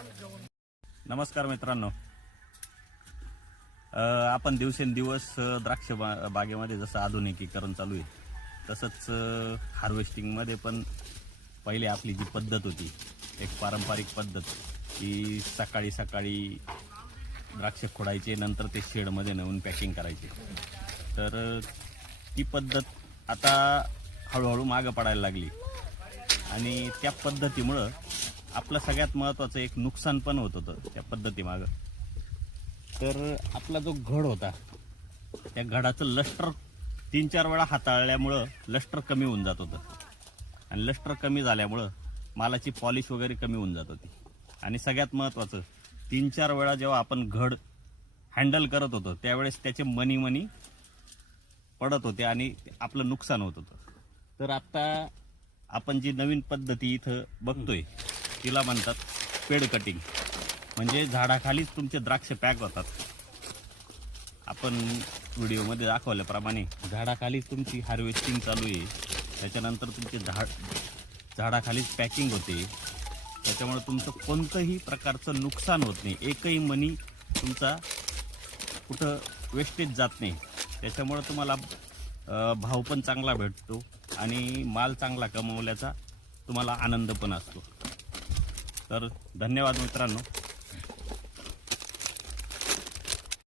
नमस्कार मित्रांनो, आपण दिवसेंदिवस द्राक्ष बागेमध्ये जसं आधुनिकीकरण चालू आहे तसंच हार्वेस्टिंगमध्ये पण पहिले आपली जी पद्धत होती, एक पारंपरिक पद्धत की सकाळी सकाळी द्राक्ष खोडायचे, नंतर ते शेडमध्ये नेऊन पॅकिंग करायचे. तर ती पद्धत आता हळूहळू मागं पडायला लागली आणि त्या पद्धतीमुळं आपलं सगळ्यात महत्त्वाचं एक नुकसान पण होत होतं त्या पद्धतीमागं. तर आपला जो घड होता त्या घडाचं लष्टर 3-4 वेळा हाताळल्यामुळं लष्टर कमी होऊन जात होतं आणि लष्टर कमी झाल्यामुळं मालाची पॉलिश वगैरे कमी होऊन जात होती. आणि सगळ्यात महत्त्वाचं 3-4 वेळा जेव्हा आपण घड हँडल करत होतो त्यावेळेस त्याचे मनी पडत होते आणि आपलं नुकसान होत होतं. तर आता आपण जी नवीन पद्धती इथं बघतोय तिला म्हणतात पेड कटिंग. म्हणजे झाडाखालीच तुमचे द्राक्ष पॅक होतात. आपण व्हिडिओमध्ये दाखवल्याप्रमाणे झाडाखालीच तुमची हार्वेस्टिंग चालू आहे, त्याच्यानंतर तुमचे झाडाखालीच पॅकिंग होते. त्याच्यामुळे तुमचं कोणतंही प्रकारचं नुकसान होत नाही, एकही मनी तुमचा कुठं वेस्टेज जात नाही. त्याच्यामुळे तुम्हाला भाव पण चांगला भेटतो आणि माल चांगला कमवल्याचा तुम्हाला आनंद पण असतो. तर धन्यवाद मित्रांनो.